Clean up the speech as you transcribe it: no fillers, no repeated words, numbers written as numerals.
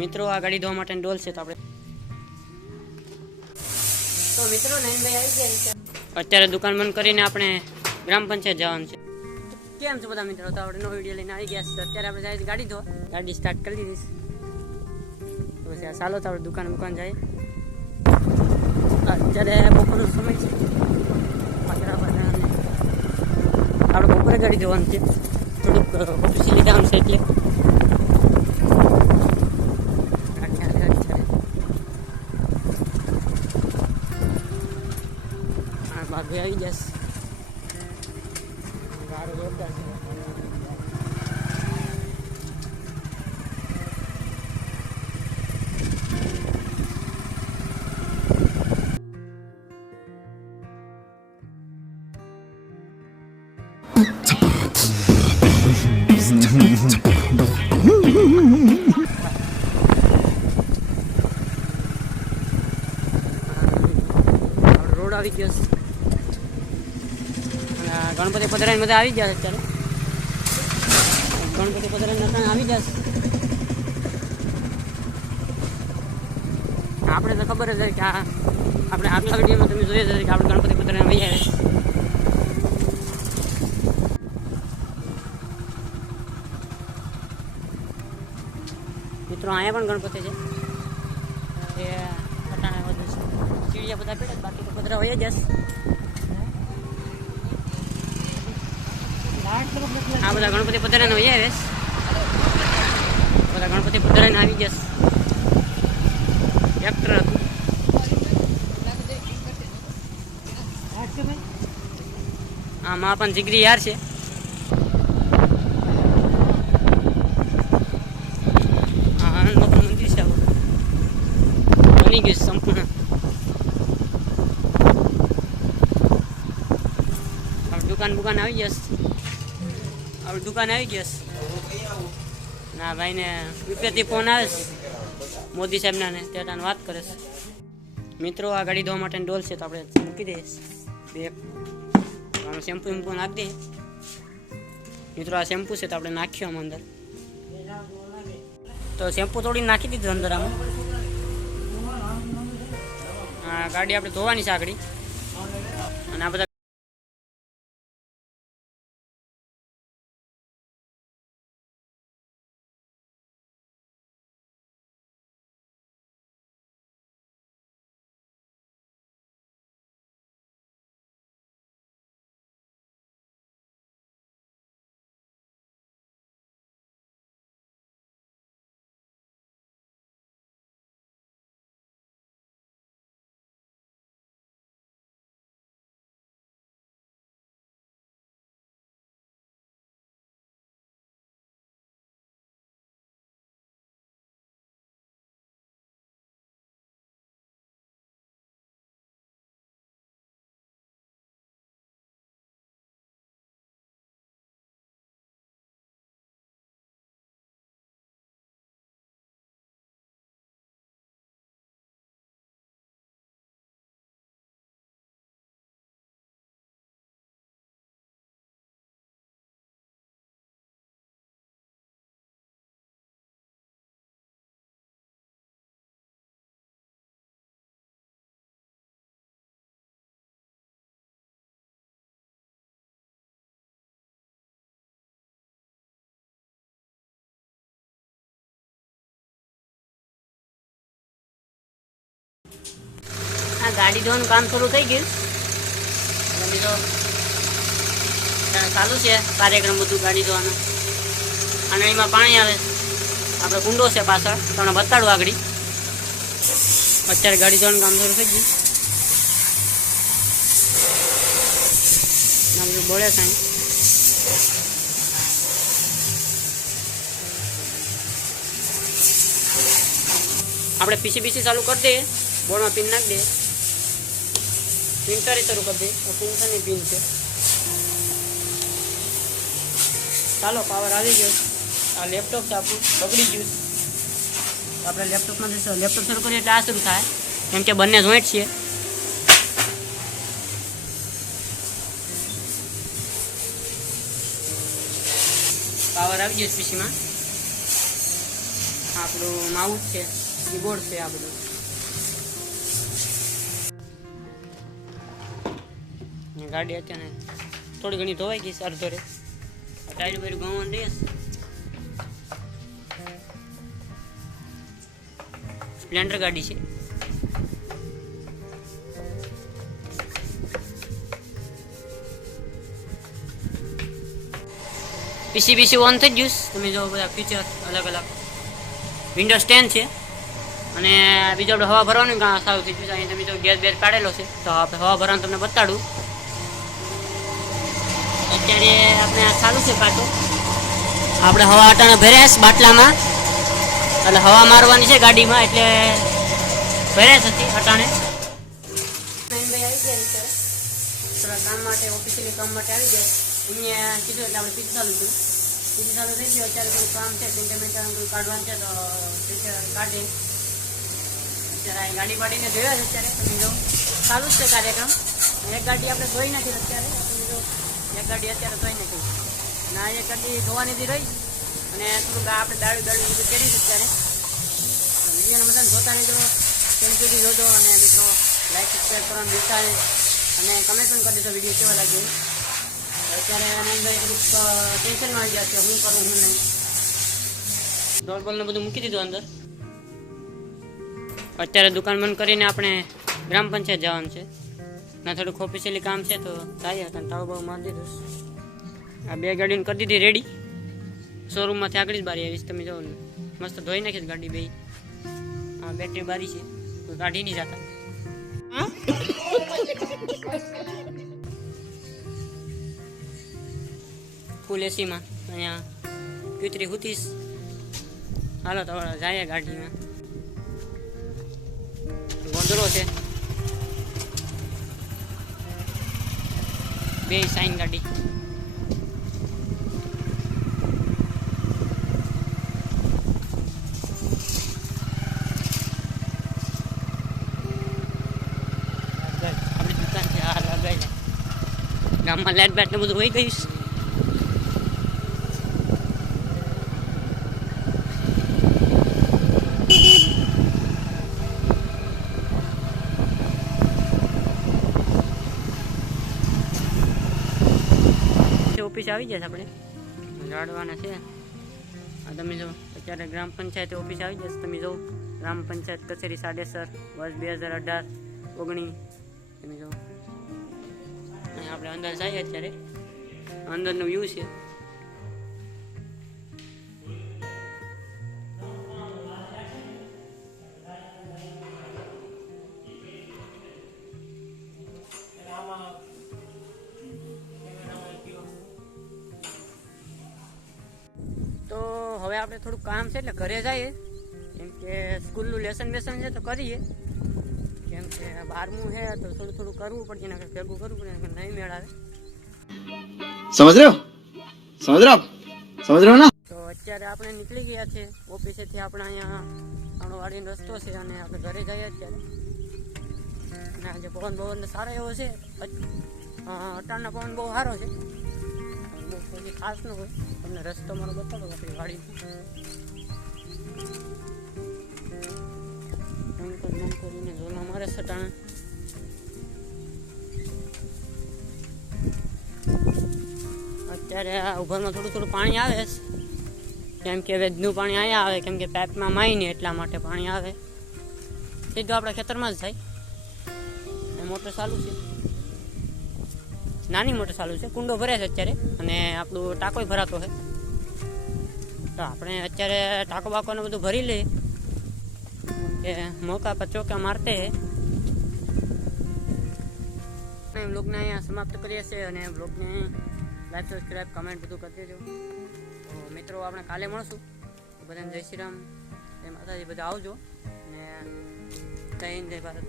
મિત્રો આ ગાડી ધોવા માટેની ડોલ છે. તો આપણે તો મિત્રો નયનભાઈ આવી ગયા છે. અત્યારે દુકાન બંધ કરીને આપણે ગ્રામ પંચાયત જવાનું છે. કેમ છો બધા મિત્રો? તો આપણે નો વિડીયો લઈને આવી ગયા છે. અત્યારે આપણે જાય ગાડી ધોવા. ગાડી સ્ટાર્ટ કરી દીધી છે. પછી ચાલો તો આપણે દુકાન જાય. અત્યારે બપોરનો સમય છે. આપણે બપોરે ગાડી ધોવાનું છે. થોડુંક ઓફિસથી લીધા છે એટલે ભાગે આવી જશે. ગાડી જોરદાર છે. રોડ આવી ગયો છે. ગણપતિ પધરાઈને બધા આવી ગયા અત્યારે. ગણપતિ પધરાઈને નતા આવી જશે. આપણે તો ખબર જ કે આપણે આગલા વિડીયોમાં તમે જોઈએ છે કે આપણે ગણપતિ પધરાઈને વહી આવે. મિત્રો અહીંયા પણ ગણપતિ છે. એ પટાણા વધુ છે. ચીડિયા બધા પેડે બાકી તો પધરા વહી જશે. આ બધા ગણપતિ પધરાઈને વહી આવે. બધા ગણપતિ પધરાઈને આવી જશે. ટ્રેક્ટર આમાં પણ જીગરી યાર છે. મંદિર છે બની ગયું સંપૂર્ણ. દુકાન આવી જશે. આપણે દુકાન આવી ગયા ના ભાઈને રૂપિયાથી ફોન આવે છે મોદી સાહેબના ને ત્યાં વાત કરે છે. મિત્રો આ ગાડી ધોવા માટેની ડોલ છે. તો આપણે મૂકી દઈશ. બે શેમ્પુ નાખી દઈએ. મિત્રો આ શેમ્પુ છે તો આપણે નાખ્યું આમાં અંદર. તો શેમ્પુ થોડી નાખી દીધું અંદર આમાં. હા ગાડી આપણે ધોવાની છે આગળ. અને આ બધા ગાડી ધોવાનું કામ શરૂ થઈ ગયું. બીજો ચાલુ છે કાર્યક્રમ બધું ગાડી ધોવાનું. અને એમાં પાણી આવે. આપણે કુંડો છે પાછળ તમને બતાડું આગળ. અત્યારે ગાડી ધોવાનું કામ શરૂ થઈ ગયું. બોલે સાહેબ આપણે પીસી ચાલુ કરી દઈએ. બોર્ડમાં પિન નાખી દઈએ. પ્રિન્ટર શરૂ કરી દઈએ. પ્રિન્ટરની પિન છે. ચાલો પાવર આવી ગયો. આ લેપટોપ છે આપણું બગડી ગયું. આપણે લેપટોપમાં લેપટોપ શરૂ કરીએ એટલે આ શરૂ થાય. કેમ કે બંને જોઈન્ટ છે. પાવર આવી ગયો પીસીમાં. આપણું માઉસ છે, કીબોર્ડ છે, આ બધું. ગાડી અત્યારે થોડી ઘણી ધોવાઈ ગઈ, અડધો રે ટાયર બાયર ગવાનું રહીશ. સ્પ્લેન્ડર ગાડી છે. પીસી ઓન થઈ ગયું. તમે જો બધા ફીચર અલગ અલગ. વિન્ડો સ્ટેન્ડ છે અને બીજો આપણે હવા ભરવાનું સારું થઈ ગયું. અહીં તમે જો ગેસ બેસ કાઢેલો છે, તો આપણે હવા ભરવાનું તમને બતાડું. અત્યારે આપણે આ ચાલુ છે કાંટો. આપણે હવા અટાણે ભર્યા છે બાટલામાં, એટલે હવા મારવાની છે ગાડીમાં, એટલે ભર્યા હતી અટાણે. આવી ગયા થોડા કામ માટે, ઓફિશિયલી કામ માટે આવી જાય. અહીંયા કીધું એટલે આપણે પીછું ચાલુ થયું. પીછું ચાલુ થઈ ગયું. અત્યારે થોડું કામ છે, પેન્ટેમેન્ટ કાઢવાનું છે, તો કાઢે. અત્યારે અહીં ગાડી પાડીને જોયા છે. અત્યારે તમે જો ચાલુ જ છે કાર્યક્રમ. એક ગાડી આપણે ધોઈ નાખી અત્યારે. તમે જો એક ગાડી અત્યારે ધોઈ નાખી અને આ એક ગાડી ધોવાનીથી રહી અને થોડુંક આપણે દાળું બધું કરી છે અત્યારે. વિડીયોને બધાને જોતા રહેજો, ત્યાં સુધી જોજો અને મિત્રો લાઈક સબસ્ક્રાઈબ કરવાનું ભૂલતા નહીં અને કમેન્ટ પણ કરી દેજો વિડીયો કેવા લાગ્યો. અત્યારે આનંદભાઈ થોડુંક ટેન્શનમાં આવી ગયા છે, હું કરું હું નહીં. ડોરબોલને બધું મૂકી દીધું અંદર. અત્યારે દુકાન બંધ કરીને આપણે ગ્રામ પંચાયત જવાનું છે. ના થોડુંક ઓફિશિયલી કામ છે, તો જાય તાવ બાવ મારી દીધું. આ બે ગાડીને કરી દીધી રેડી. શોરૂમમાંથી આગળ જ બારી આવીશ. તમે જો મસ્ત ધોઈ નાખી ગાડી બે. હા, બેટરી બારી છે, કાઢી નહીં જતા. ફૂલ એસીમાં અહીંયા કૂતરી હુતીશ. હાલો તો જાય ગાડીમાં. ગોંધળો છે, બે સાઈન ગાડી. આપણી દુકાન છે, આ લગાઈ ગામમાં લાઈટ બેટ ને બધું હોય ગયું. ઓફિસ આવી જશે આપણે જાડવાના છે. આ તમે જો અત્યારે ગ્રામ પંચાયત ઓફિસ આવી જશે. તમે જો ગ્રામ પંચાયત કચેરી સાડેસર વર્ષ 2018-19. તમે જો અહીં આપણે અંદર જઈએ. અત્યારે અંદરનો વ્યૂ છે. તો હવે આપણે થોડું કામ છે એટલે ઘરે જઈએ, કેમ કે સ્કૂલનું લેસન બેસન છે તો કરીએ. કેમ કે 12મું છે તો થોડું કરવું પડશે, ને ભેગું કરવું પડે, નહીં મેળ આવે. સમજ રહ્યો ના? તો અત્યારે આપણે નીકળી ગયા છે ઓફિસેથી. આપણે અહીંયા આપણો વાડીનો રસ્તો છે અને આપણે ઘરે જઈએ અત્યારે. અને આજે પવન સારો એવો છે. અટાણનો પવન બહુ સારો છે, બહુ કોઈ ખાસ ન હોય. તમને રસ્તો મારો બતાવો આપણી વાડી. કરીને ઝોલા મારે સટાણા. અત્યારે આ ઉભરમાં થોડું પાણી આવે છે, કેમ કે વેજનું પાણી અહીંયા આવે, કેમ કે પાઇપમાં માય નહીં એટલા માટે પાણી આવે. સીધું આપણા ખેતરમાં જ થાય. મોટર ચાલુ છે, નાની મોટર ચાલુ છે. કુંડો ભરે છે અત્યારે અને આપણું ટાંકોય ભરાતો છે. તો આપણે અત્યારે ટાંકો બાકોને બધું ભરી લઈએ, કે મોકા પર ચોકા મારતે હે. બ્લોગને અહીંયા સમાપ્ત કરીએ છીએ અને બ્લોગને લાઈક સબસ્ક્રાઈબ કમેન્ટ બધું કરી દેજો. તો મિત્રો આપણે કાલે મળશું. બધાને જય શ્રી રામ, જય માતાજી. બધા આવજો અને જય હિન્દ, જય ભારત.